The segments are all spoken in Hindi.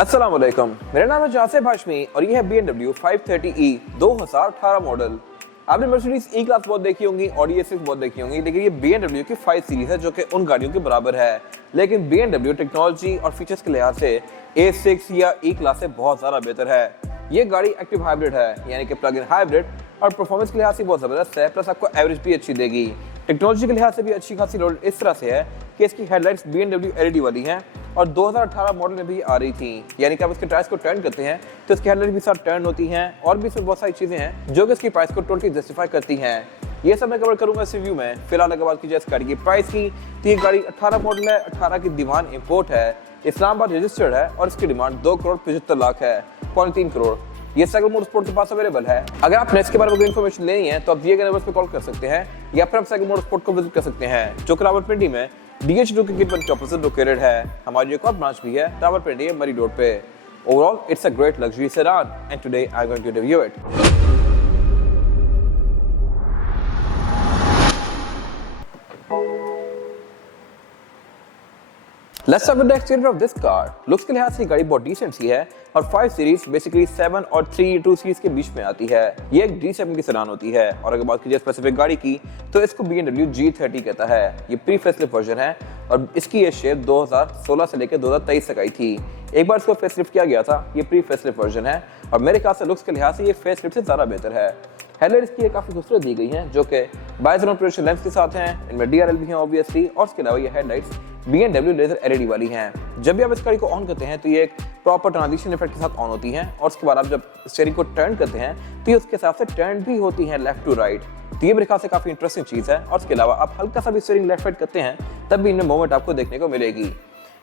अस्सलाम वालेकुम, मेरा नाम है जासिब हाशमी और ये है BMW 530e 2018 मॉडल। आपने मर्सिडीज ई क्लास बहुत देखी होंगी, ऑडी A6 बहुत देखी होंगी, लेकिन ये BMW की 5 सीरीज है जो कि उन गाड़ियों के बराबर है। लेकिन BMW टेक्नोलॉजी और फीचर्स के लिहाज से A6 या ई क्लास से बहुत ज़्यादा बेहतर है। ये गाड़ी एक्टिव हाइब्रिड है, यानी कि प्लग इन हाइब्रिड, और परफॉर्मेंस के लिहाज से बहुत ज़बरदस्त है, प्लस आपको एवरेज भी अच्छी देगी। टेक्नोलॉजी के लिहाज से भी अच्छी खासी लोड इस तरह से है कि इसकी हेडलाइट्स BMW LED वाली हैं और 2018 मॉडल में भी आ रही थी, यानी कि आप इसके टायर्स को टर्न करते हैं तो इसकी हेडलाइट भी साथ टर्न होती हैं और भी इसमें बहुत सारी चीज़ें हैं जो कि इसकी प्राइस को टोटली जस्टिफाई करती हैं। ये सब मैं कवर करूंगा इस रिव्यू में। फिलहाल अगर बात की जाए इस गाड़ी की प्राइस की, तो ये गाड़ी 18 मॉडल है, 18 की दीवान इंपोर्ट है, इस्लामाबाद रजिस्टर्ड है और इसकी डिमांड 2 करोड़ 75 लाख है, 0.3 करोड़। ये साइकिल मोटरस्पोर्ट के पास अवेलेबल है। अगर आपने इसके बारे में कोई इन्फॉर्मेशन लेनी है तो आप दिए गए नंबर पर कॉल कर सकते हैं या फिर आप साइकिल मोटरस्पोर्ट को विजिट कर सकते हैं, जो कि रावलपिंडी में DH2 के गेट 1 के ऑपोजिट लोकेटेड है। हमारी एक और ब्रांच भी है रावलपिंडी मरी रोड पे। Overall it's a great luxury sedan and today I am going to review it. Let's start with the exterior of this car. Looks के लिहाज से गाड़ी बहुत डिसेंट सी है और 5 सीरीज बेसिकली 7 और 3 सीरीज के बीच में आती है। ये एक D7 की सेडान होती है और अगर बात की जाए स्पेसिफिक गाड़ी की तो इसको BMW G30 कहता है। ये प्री फेसलिफ्ट वर्जन है और इसकी ये शेप 2016 से लेकर 2023 तक आई थी। एक बार इसको फेसलिफ्ट किया गया था। ये प्री फेसलिफ्ट वर्जन है और मेरे ख्याल से लुक्स के लिहाज से ये फेसलिफ्ट से ज़्यादा बेहतर है। हेडलाइट्स की काफ़ी खूबसूरत दी गई हैं जो कि बाइजोनल प्रोजेक्शन लेंस के साथ हैं, इनमें DRL भी हैं ऑब्वियसली, और इसके अलावा ये हेडलाइट्स BMW लेजर LED वाली हैं। जब भी आप इस गाड़ी को ऑन करते हैं तो ये एक प्रॉपर ट्रांजिशन इफेक्ट के साथ ऑन होती हैं और उसके बाद आप जब स्टीयरिंग को टर्न करते हैं तो ये उसके हिसाब से टर्न भी होती हैं लेफ्ट टू राइट। तो ये मेरे ख्याल से काफ़ी इंटरेस्टिंग चीज़ है और इसके अलावा आप हल्का सा भी स्टीयरिंग लेफ्ट राइट करते हैं तब भी इनमें मूवमेंट आपको देखने को मिलेगी।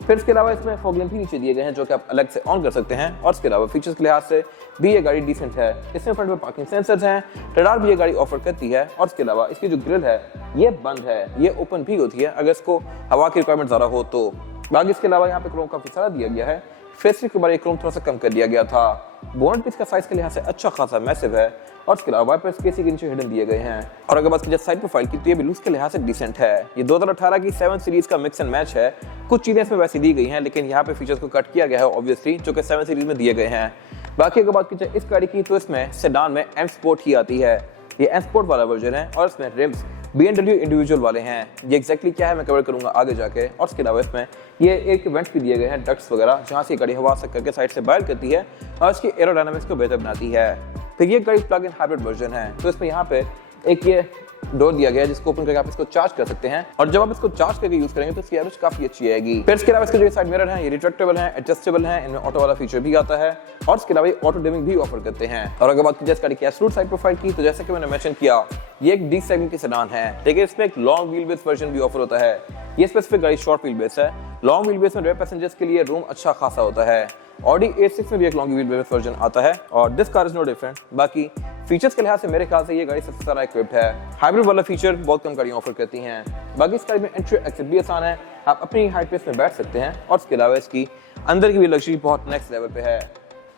फिर इसके अलावा इसमें फॉग लैंप भी नीचे दिए गए हैं जो कि आप अलग से ऑन कर सकते हैं और इसके अलावा फीचर्स के लिहाज से भी ये गाड़ी डिसेंट है। इसमें फ्रंट में पार्किंग सेंसर्स हैं, रडार भी ये गाड़ी ऑफर करती है और इसके अलावा इसकी जो ग्रिल है ये बंद है, ये ओपन भी होती है अगर इसको हवा की रिक्वायरमेंट ज़्यादा हो तो। बाकी इसके अलावा यहाँ पे क्रोम काफी सारा दिया गया है। फेसलिफ्ट के बारे में क्रोम थोड़ा सा कम कर दिया गया था। बोनट पीस का साइज के लिहाज से अच्छा खासा मैसिव है और इसके अलावा वाइपर्स केसी के नीचे हिडन दिए गए हैं। और अगर बात की जाए साइड प्रोफाइल की तो ये भी लुक्स के लिहाज से डिसेंट है। ये 2018 की 7 सीरीज का मिक्स एंड मैच है। कुछ चीजें इसमें वैसी दी गई हैं लेकिन यहाँ पे फीचर्स को कट किया गया है ऑब्वियसली, जो कि 7 सीरीज में दिए गए हैं। बाकी अगर बात की जाए इस गाड़ी की तो इसमें सेडान में M स्पोर्ट ही आती है। ये M स्पोर्ट वाला वर्जन है और इसमें रिम्स BMW इंडिविजुअल वाले हैं। ये एग्जैक्टली क्या है मैं कवर करूंगा आगे जाके। और इसके अलावा इसमें ये एक वेंट्स भी दिए गए हैं, डक्ट्स वगैरह, जहां से गाड़ी हवा से करके साइड से बाहर करती है और इसकी एरोडायनामिक्स को बेहतर बनाती है। तो ये गाड़ी प्लग इन हाइब्रिड वर्जन है। तो इसमें यहाँ पे एक ये डोर दिया गया है जिसको ओपन करके आप इसको चार्ज कर सकते हैं और जब आप इसको चार्ज करके यूज करेंगे तो इसकी एवरेज काफी अच्छी आएगी। फिर इसके अलावा इसके जो साइड मिरर हैं ये रिट्रैक्टेबल हैं, एडजस्टेबल हैं, इनमें ऑटो वाला फीचर भी आता है और इसके अलावा ये ऑटो डिमिंग भी ऑफर करते हैं। और अगर बात की जाए गाड़ी की एब्सोल्यूट साइड प्रोफाइल की तो जैसे कि मैंने मेंशन किया ये एक D7 की सेडान है, लेकिन इसमें एक लॉन्ग व्हील बेस वर्जन भी ऑफर होता है। ये स्पेसिफिक गाड़ी शॉर्ट व्हील बेस है। लॉन्ग व्हील बेस में रेयर पैसेंजर्स के लिए रूम अच्छा खासा होता है। ऑडी A6 में भी एक लॉन्ग व्हील बेस वर्जन आता है और this car is no different. बाकी फीचर्स के लिहाज से मेरे ख्याल से ये गाड़ी सबसे सारा इक्विप्ड है। हाइब्रिड वाला फीचर बहुत कम गाड़ियां ऑफर करती हैं। बाकी इस गाड़ी में एंट्री एक्सिट भी आसान है, आप अपनी हाइट पे इसमें बैठ सकते हैं और इसके अलावा इसकी अंदर की भी लग्जरी बहुत नेक्स्ट लेवल पे है।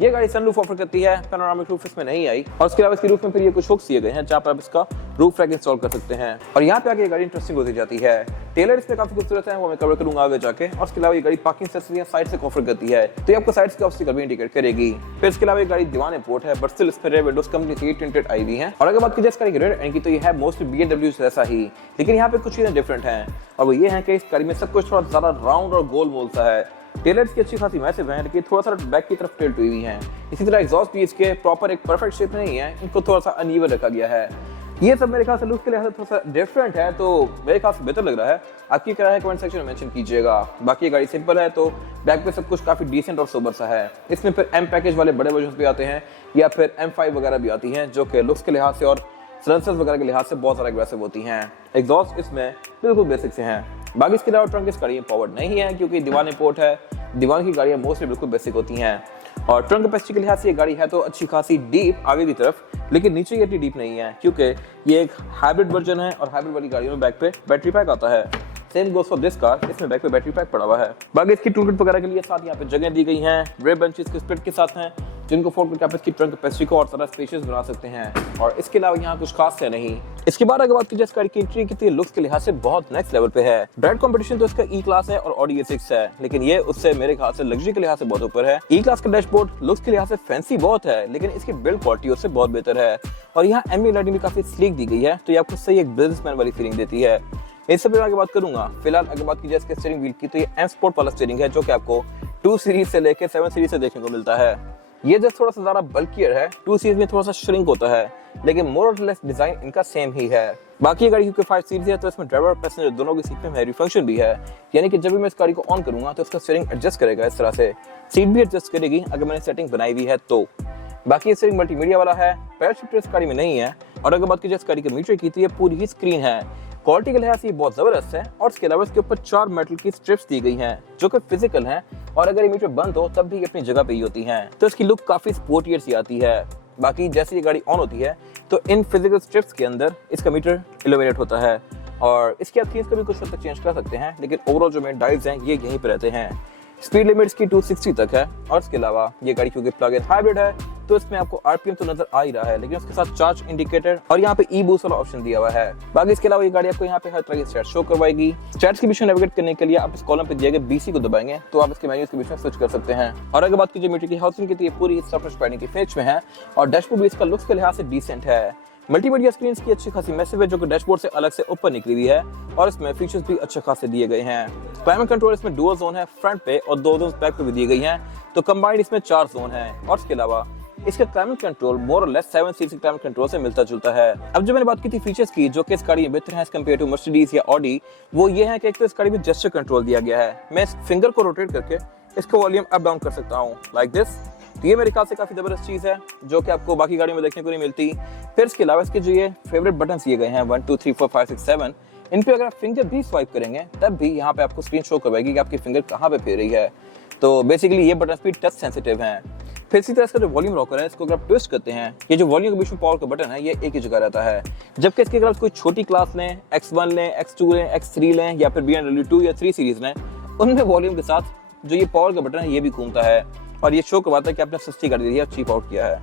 ये गाड़ी सनरूफ ऑफर करती है, पैनोरामिक रूफ इसमें नहीं आई और इसके अलावा इसकी रूफ में फिर ये कुछ हुक्स दिए गए हैं जहां पर आप इसका रूफ रैक इंस्टॉल कर सकते हैं और यहाँ पे आके ये गाड़ी इंटरेस्टिंग होती जाती है। टेलर इसमें काफी खूबसूरत है, वो मैं कवर करूंगा आगे जाके। और इसके अलावा ये गाड़ी पार्किंग एक्सेसरीज साइड से ऑफर करती है तो ये आपको साइड के ऑब्स्टिकल भी इंडिकेट करेगी। फिर इसके अलावा ये गाड़ी दीवान इंपोर्ट है बट स्टिल इस पर रेयर विंडोज कंपनी से टिंटेड आई हुई है। और अगर बात की जाए गाड़ी रेयर एंड की तो ये है मोस्टली BMW जैसा ही, लेकिन यहाँ पे कुछ चीजें डिफरेंट हैं और वो ये है कि इस गाड़ी में सब कुछ थोड़ा ज्यादा राउंड और गोल मोल सा है। टेलर्स की अच्छी खासी मैसिव हैं लेकिन थोड़ा सा बैक की तरफ टिल्ट हुई हैं। इसी तरह एग्जॉस्ट भी इसके प्रॉपर एक परफेक्ट शेप नहीं है, इनको थोड़ा सा अनइवन रखा गया है। ये सब मेरे ख्याल से लुक के लिहाज से थोड़ा सा डिफरेंट है तो मेरे ख्याल से बेहतर लग रहा है। आपकी क्या है कमेंट सेक्शन में मेंशन कीजिएगा। बाकी गाड़ी सिंपल है तो बैक पे सब कुछ काफी डिसेंट और सोबर सा है। इसमें फिर M पैकेज वाले बड़े वर्जन भी आते हैं या फिर M5 वगैरह भी आती हैं जो कि लुक्स के लिहाज से और सिलेंसर्स वगैरह के लिहाज से बहुत ज़्यादा एग्रेसिव होती हैं। एग्जॉस्ट इसमें बिल्कुल बेसिक से हैं। बाकी इसके अलावा ट्रंक इस गाड़ी में पावर्ड नहीं है क्योंकि दीवान इंपोर्ट है। दीवान की गाड़ियाँ मोस्टली बिल्कुल बेसिक होती हैं और ट्रंक कैपेसिटी के लिहाज से ये गाड़ी है तो अच्छी खासी डीप आगे की तरफ, लेकिन नीचे ये इतनी डीप नहीं है क्योंकि ये एक हाइब्रिड वर्जन है और हाइब्रिड वाली गाड़ियों में बैक पे बैटरी पैक आता है। Same goes for this car, इसमें बैक पे बैटरी पैक पड़ा हुआ है। बाकी इसकी टूल किट वगैरह के लिए साथ यहाँ पे जगह दी गई हैं, रेयर बेंचेस के स्प्लिट के साथ हैं जिनको फोल्ड करके आप इसकी ट्रंक कैपेसिटी को और ज़्यादा स्पेशियस बना सकते हैं। और इसके अलावा यहाँ कुछ खास है नहीं। इसके बाद अगर बात की जाए इस गाड़ी की इंटीरियर की, लुक्स के लिहाज से बहुत नेक्स्ट लेवल पे है। ब्रांड कंपटीशन तो इसका ई क्लास है और ऑडी A6 है, लेकिन ये उससे मेरे ख्याल से लग्जरी के लिहाज से बहुत ऊपर है। ई क्लास का डैशबोर्ड लुक्स के लिहाज से फैंसी बहुत है, लेकिन इसकी बिल्ड क्वालिटी उससे बहुत बेहतर है। और यहाँ एम्बिएंट लाइटिंग भी काफी स्लीक दी गई है, तो ये आपको सही एक बिजनेसमैन वाली फीलिंग देती है। इस सब आगे बात करूंगा। फिलहाल अगर बात की जाए इसके स्टीयरिंग व्हील की, तो ये M Sport वाला स्टीयरिंग है, जो कि आपको 2 सीरीज से लेकर 7 सीरीज से देखने को मिलता है। ये जस्ट थोड़ा सा ज्यादा बल्कियर है, 2 सीरीज में थोड़ा सा श्रिंक होता है, लेकिन मोर और लेस डिजाइन इनका सेम ही है। बाकी ये गाड़ी क्योंकि 5 सीरीज है, तो इसमें ड्राइवर और पैसेंजर दोनों की सीट में मेमोरी फंक्शन भी है, यानी कि जब भी मैं इस गाड़ी को ऑन करूंगा तो इसका स्टीयरिंग एडजस्ट करेगा इस तरह से, सीट भी एडजस्ट करेगी अगर मैंने सेटिंग बनाई हुई है तो। बाकी ये स्टीयरिंग मल्टीमीडिया वाला है, पैडल शिफ्टर इस गाड़ी में नहीं है। और अगर बात की जाए इस गाड़ी के मीटर की, तो ये पूरी ही स्क्रीन है। क्वालिटी के लिहाज से ये बहुत जबरदस्त है, और इसके अलावा इसके ऊपर 4 मेटल की स्ट्रिप्स दी गई हैं, जो कि फिजिकल हैं, और अगर ये मीटर बंद हो तब भी ये अपनी जगह पे ही होती हैं, तो इसकी लुक काफी स्पोर्टियर सी आती है। बाकी जैसे ये गाड़ी ऑन होती है तो इन फिजिकल स्ट्रिप्स के अंदर इसका मीटर इल्यूमिनेट होता है, और इसके आप थीम्स को भी कुछ हद तक चेंज कर सकते हैं, लेकिन ओवरऑल जो मेन डायल्स हैं ये यहीं पे रहते हैं। स्पीड लिमिट्स की 260 तक है, और इसके अलावा ये गाड़ी क्योंकि प्लग इन हाइब्रिड है, तो इसमें आपको आरपीएम तो नजर आ ही रहा है, लेकिन उसके साथ चार्ज इंडिकेटर और यहाँ पे ई बूस्ट वाला ऑप्शन दिया हुआ है। बाकी इसके अलावा ये गाड़ी आपको यहाँ पे हर तरह की स्टैट्स शो करवाएगी। स्टैट्स के बीच में नेविगेट करने के लिए आप इस कॉलम पे दिए गए BC को दबाएंगे तो आप इसके मेन्यूज के बीच में स्विच कर सकते हैं। और अगर बात कीजिए मीटर की हाउसिंग की, तो ये पूरी सॉफ्टवेयर पैडिंग की फिनिश में है, और डैशबोर्ड भी इसका लुक्स के लिहाज से डिसेंट है। मल्टीमीडिया स्क्रीन की अच्छी खासी मैसिव है, जो कि डैशबोर्ड से अलग से ऊपर निकली हुई है, और इसमें फीचर्स भी अच्छे खासे दिए गए हैं। क्लाइमेट कंट्रोल इसमें डुअल जोन है फ्रंट पे, और 2 जोन बैक पे भी दिए गई हैं, तो कंबाइंड इसमें 4 जोन हैं। और इसके अलावा इसका क्लाइमेट कंट्रोल मोर और लेस 7 सीरीज क्लाइमेट कंट्रोल से मिलता जुलता है। अब जो मैंने बात की थी फीचर्स की, जो कि इस गाड़ी में बेहतर है एज कम्पेयर टू मर्सिडीज या ऑडी, वो ये है कि एक तो इस गाड़ी में जेस्चर कंट्रोल दिया गया है। मैं इस फिंगर को रोटेट करके इसका वॉल्यूम अप डाउन कर सकता हूँ लाइक दिस। तो ये मेरे ख्याल से काफी जबरदस्त चीज है, जो कि आपको बाकी गाड़ियों में देखने को नहीं मिलती। फिर इसके अलावा इसके जो ये फेवरेट बटन दिए गए हैं 1 2 3 4 5 6 7, इन पे अगर आप फिंगर भी स्वाइप करेंगे तब भी यहाँ पे आपको स्क्रीन शो करवाएगी कि आपकी फिंगर कहाँ पे फेर रही है। तो बेसिकली ये बटन भी टच सेंसिटिव हैं। फिर इसी तरह इसका जो वॉल्यूम रॉकर है, इसको अगर आप ट्विस्ट करते हैं, ये जो वॉल्यूम के बीच में पावर का बटन है ये एक ही जगह रहता है, जबकि इसकी अगर आप कोई छोटी क्लास लें, X1 लें, X2 लें, X3 लें, या फिर BMW 2 या 3 सीरीज लें, उनमें वॉल्यूम के साथ जो ये पावर का बटन है ये भी घूमता है, और ये शो करवाता है कि आपने सस्ती गाड़ी दी है, चीप आउट किया है।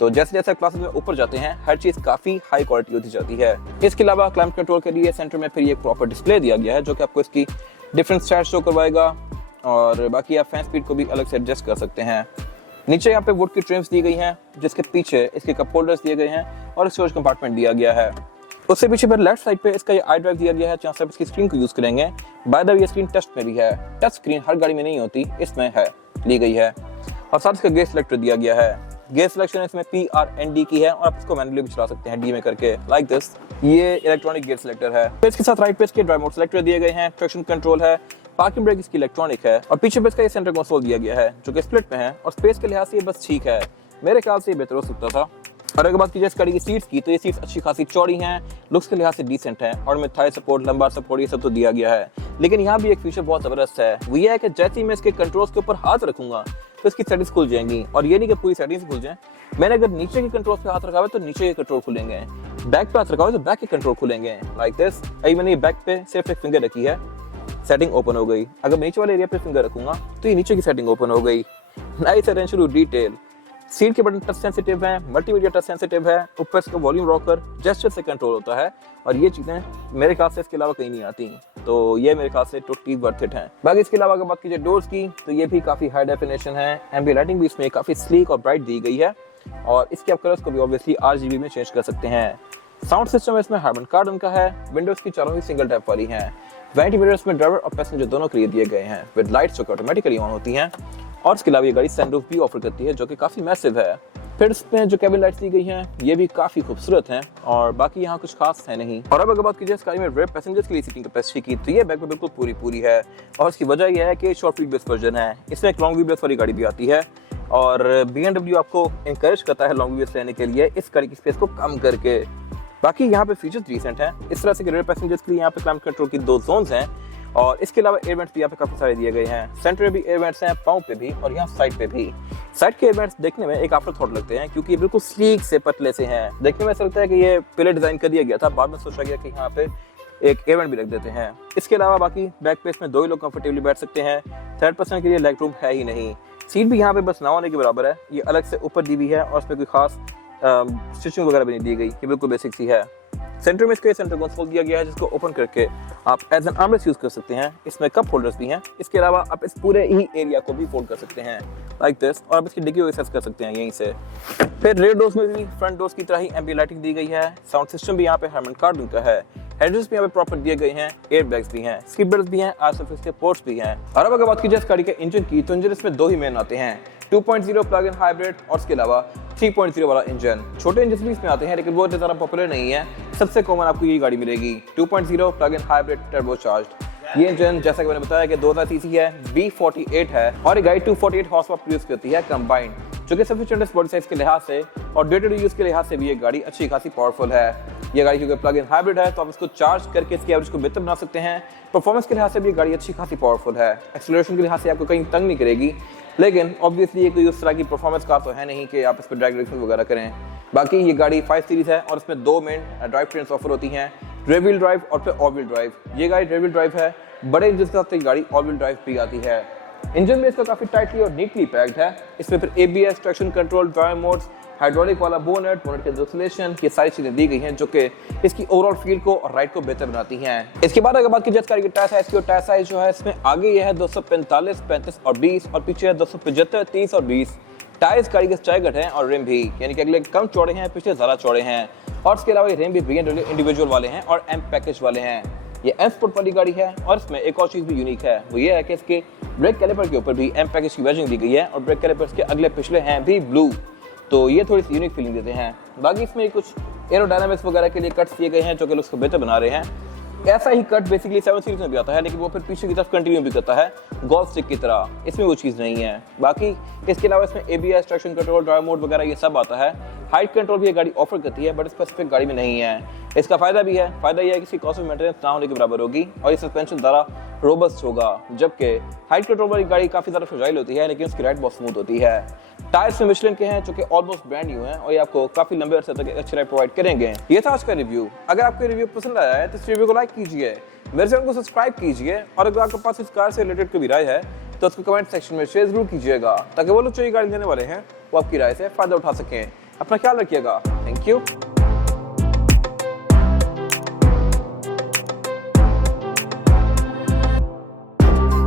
तो जैसे जैसे क्लासेस में ऊपर जाते हैं हर चीज काफी हाई क्वालिटी होती जाती है। इसके अलावा क्लाइमेट कंट्रोल के लिए सेंटर में फिर ये प्रॉपर डिस्प्ले दिया गया है, जो कि आपको इसकी डिफरेंट स्टैट्स शो करवाएगा, और बाकी आप फैन स्पीड को भी अलग से एडजस्ट कर सकते हैं। नीचे यहाँ पे वुड की ट्रिम्स दी गई हैं, जिसके पीछे इसके कप होल्डर्स दिए गए हैं, और स्टोरेज कंपार्टमेंट दिया गया है। उससे पीछे पर लेफ्ट साइड पे इसका ये आई ड्राइव दिया गया है, जहाँ से आप इसकी स्क्रीन को यूज करेंगे। बाय द वे ये स्क्रीन टच में भी है, टच स्क्रीन हर गाड़ी में नहीं होती, इसमें है, ली गई है। और साथ इसका गेयर सिलेक्टर दिया गया है। गेयर सिलेक्शन इसमें PRND की है, और आप इसको मैनुअली भी चला सकते हैं डी में करके लाइक दिस। ये इलेक्ट्रॉनिक गेयर सिलेक्टर है। फिर इसके साथ राइट पे इसके ड्राइव मोड सिलेक्टर दिए गए हैं, ट्रैक्शन कंट्रोल है, पार्किंग ब्रेक इसकी इलेक्ट्रॉनिक है, और पीछे पे इसका ये सेंटर कंसोल दिया गया है, जो कि स्प्लिट में है, और स्पेस के लिहाज से ये बस ठीक है, मेरे ख्याल से ये बेहतर हो सकता था। और अगर बात की जाए इस गाड़ी की सीट्स की, तो ये सीट्स अच्छी खासी चौड़ी हैं, लुक्स के लिहाज से डिसेंट हैं, और में थाई सपोर्ट, लंबार सपोर्ट ये सब तो दिया गया है। लेकिन यहाँ भी एक फीचर बहुत जबरदस्त है, वो ये है कि जैसे ही मैं इसके कंट्रोल्स के ऊपर हाथ रखूंगा तो इसकी सेटिंग्स खुल जाएंगी, और ये नहीं कि पूरी सेटिंग्स खुल जाए। मैंने अगर नीचे के कंट्रोल्स पे हाथ रखा हुआ है तो नीचे के कंट्रोल खुलेंगे, बैक पे हाथ रखा हुआ है तो बैक के कंट्रोल खुलेंगे लाइक दिस। अभी मैंने ये बैक पे सिर्फ एक फिंगर रखी है, सेटिंग ओपन हो गई। अगर मैं नीचे वाले एरिया पे फिंगर रखूंगा तो ये नीचे की सेटिंग ओपन हो गई। Nice attention to detail. Seat के बटन टच सेंसिटिव हैं, मल्टीमीडिया टच सेंसिटिव है, ऊपर इसका वॉल्यूम रॉकर जेस्चर से कंट्रोल होता है, और ये चीजें मेरे ख्याल से इसके अलावा कहीं नहीं आती, तो ये मेरे ख्याल से टोटली वर्थ इट है। बाकी इसके अलावा अगर बात कीजिए डोर्स की, तो ये भी काफी हाई डेफिनेशन है, एम्बिएंट लाइटिंग भी इसमें काफी स्लीक और ब्राइट दी गई है, और इसके आप कलर्स को भी ऑब्वियसली RGB में चेंज कर सकते हैं। साउंड सिस्टम इसमें हार्मन कार्डन का है, विंडोज की चारों ही सिंगल टैप वाली हैं। वैनिटी मिरर्स में ड्राइवर और पैसेंजर दोनों के लिए दिए गए हैं, विद लाइट्स जो ऑटोमेटिकली ऑन होती हैं, और इसके अलावा ये गाड़ी सनरूफ भी ऑफर करती है, जो कि काफी मैसिव है। फिर इसमें जो केबिन लाइट्स दी गई हैं ये भी काफी खूबसूरत हैं, और बाकी यहाँ कुछ खास है नहीं। और अब अगर बात कीजिए इस गाड़ी में रेयर पैसेंजर्स के लिए सीटिंग कैपेसिटी की, तो ये बैक में बिल्कुल पूरी है, और इसकी वजह यह है कि शॉर्ट व्हील बेस वर्जन है, इसमें एक लॉन्ग व्हील बेस वाली गाड़ी भी आती है, और BMW आपको इंकरेज करता है लॉन्ग व्हील बेस लेने के लिए इस गाड़ी की स्पेस को कम करके। बाकी यहाँ पे फीचर्स रिसेंट हैं, इस तरह से रेयर पैसेंजर्स के लिए यहाँ पे क्लाइमेट कंट्रोल की 2 जोन्स हैं, और इसके अलावा एयर वेंट्स भी यहाँ पे काफी सारे दिए गए हैं। सेंटर में भी एयर वेंट्स हैं, पाँव पे भी, और यहाँ साइड पे भी। साइड के एयर वेंट्स देखने में एक आफ्टर थॉट लगते हैं, क्योंकि ये बिल्कुल स्लीक से पतले से हैं, देखने में ऐसा लगता है कि ये पहले डिजाइन कर दिया गया था, बाद में सोचा गया कि यहाँ पे एक एयर वेंट भी रख देते हैं। इसके अलावा बाकी बैक पे इसमें 2 ही लोग कंफर्टेबली बैठ सकते हैं, थर्ड पर्सन के लिए लेग रूम है ही नहीं। सीट भी यहाँ पे बस ना होने के बराबर है, ये अलग से ऊपर दी हुई है और उसमें कोई खास स्टिचिंग वगैरह भी नहीं दी गई, ये बिल्कुल बेसिक सी है। सेंटर में इसके सेंटर कंसोल दिया गया है जिसको ओपन करके आप एज एन आर्मरेस्ट यूज कर सकते हैं। इसमें कप होल्डर्स भी हैं। इसके अलावा आप इस पूरे ही एरिया को भी फोल्ड कर सकते हैं लाइक दिस, और आप इसकी डिग्गी को एक्सेस कर सकते हैं यहीं से। फिर रेयर डोर्स में भी फ्रंट डोर्स की तरह ही एम्बिएंट लाइटिंग दी गई है। साउंड सिस्टम भी यहाँ पे हारमन कार्डन का है। हेडरेस्ट भी यहाँ पे प्रॉपर दिए गए हैं, एयर बैग्स भी हैं, सीट बेल्ट भी हैं, आरएसएफ के पोर्ट्स भी हैं। और अब अगर बात की जाए इस गाड़ी के इंजन की, तो इंजन इसमें दो ही मेन आते हैं, 2.0 प्लग इन हाइब्रिड और उसके अलावा 3.0 वाला इंजन। छोटे इंजन भी इसमें आते हैं लेकिन वो इतना ज़्यादा पॉपुलर नहीं है। सबसे कॉमन आपको ये गाड़ी मिलेगी 2.0 प्लग इन हाइब्रिड टर्बोचार्ज्ड। ये इंजन जैसा कि मैंने बताया कि 2000 सीसी है, V48 है और ये गाड़ी 248 हॉर्स पावर प्रोड्यूस करती है कंबाइंड, जो कि सफिशिएंट बॉडी साइज के लिहाज से और डे टू डे यूज के लिहाज से भी ये गाड़ी अच्छी खासी पावरफुल है। ये गाड़ी क्योंकि प्लग इन हाइब्रिड है तो आप इसको चार्ज करके इसकी एवरेज को बेहतर बना सकते हैं। परफॉर्मेंस के लिहाज से भी ये गाड़ी अच्छी खासी पावरफुल है। एक्सेलरेशन के लिहाज से आपको कहीं तंग नहीं करेगी, लेकिन ऑब्वियसली ये कोई उस तरह की परफॉर्मेंस कार तो है नहीं कि आप इस पर ड्रैग रेसिंग वगैरह करें। बाकी ये गाड़ी 5 सीरीज है और इसमें दो मेन ड्राइव ट्रेन्स ऑफर होती हैं, रियर व्हील ड्राइव और फिर ऑल व्हील ड्राइव। ये गाड़ी रियर व्हील ड्राइव है, बड़े इंजन के साथ ये गाड़ी ऑल व्हील ड्राइव भी आती है। इंजन में इसका काफी टाइटली और नीटली पैक्ड है। इसमें फिर ABS, traction control, drive modes, hydraulic वाला बोनेट के इंसुलेशन, ये सारी चीजें दी गई हैं जो कि इसकी ओवरऑल फील को और राइड को बेहतर बनाती हैं। इसके बाद अगर बात की जाए की टायर साइज की, टायर साइज जो है इसमें आगे ये है 245, 35 और 20 और पीछे है 275, 30 और 20। टायर्स गाड़ी के स्टाइगट हैं और रिम भी, यानी कि अगले कम चौड़े हैं, पीछे ज्यादा चौड़े हैं। और इसके अलावा ये रिम भी इंडिविजुअल वाले हैं और एम पैकेज वाले हैं। ये एम स्पोर्ट वाली गाड़ी है और इसमें एक और चीज भी यूनिक है, वो ये है कि इसके ब्रेक कैलिपर के ऊपर भी एम पैकेज की बैजिंग दी गई है और ब्रेक कैलिपर्स के अगले पिछले हैं भी ब्लू, तो ये थोड़ी सी यूनिक फीलिंग देते हैं। बाकी इसमें कुछ एरोडायनामिक्स वगैरह के लिए कट्स दिए गए हैं जो कि लुक्स को बेहतर बना रहे हैं। ऐसा ही कट बेसिकली 7 सीरीज में भी आता है, लेकिन वो फिर पीछे की तरफ कंटिन्यू भी करता है गोल्फ स्टिक की तरह, इसमें वो चीज़ नहीं है। बाकी इसके अलावा इसमें ABS, traction control, drive mode वगैरह ये सब आता है। हाइट कंट्रोल भी ये गाड़ी ऑफर करती है, बट स्पेसिफिक गाड़ी में नहीं है। इसका फायदा भी है, फायदा यह है कि इसकी कॉस्ट ऑफ मेंटेनेंस ना होने के बराबर होगी और ये सस्पेंशन ज़्यादा रोबस्ट होगा, जबकि हाइट कंट्रोल वाली गाड़ी काफ़ी ज़्यादा फ्रेजाइल होती है लेकिन उसकी राइड बहुत स्मूथ होती है। टायर्स में मिशेलिन के हैं जो कि ऑलमोस्ट ब्रांड न्यू हैं और ये आपको काफ़ी लंबे अरसे तक अच्छी राइड प्रोवाइड करेंगे। ये था आज का रिव्यू। अगर आपको रिव्यू पसंद आया है तो इस रिव्यू को लाइक कीजिए, मेरे चैनल को सब्सक्राइब कीजिए और अगर आपके पास इस कार से रिलेटेड कोई राय है तो उसको कमेंट सेक्शन में शेयर जरूर कीजिएगा, ताकि वो लोग जो ये गाड़ी देने वाले हैं वो आपकी राय से फायदा उठा सकें। अपना ख्याल रखिएगा। Thank you.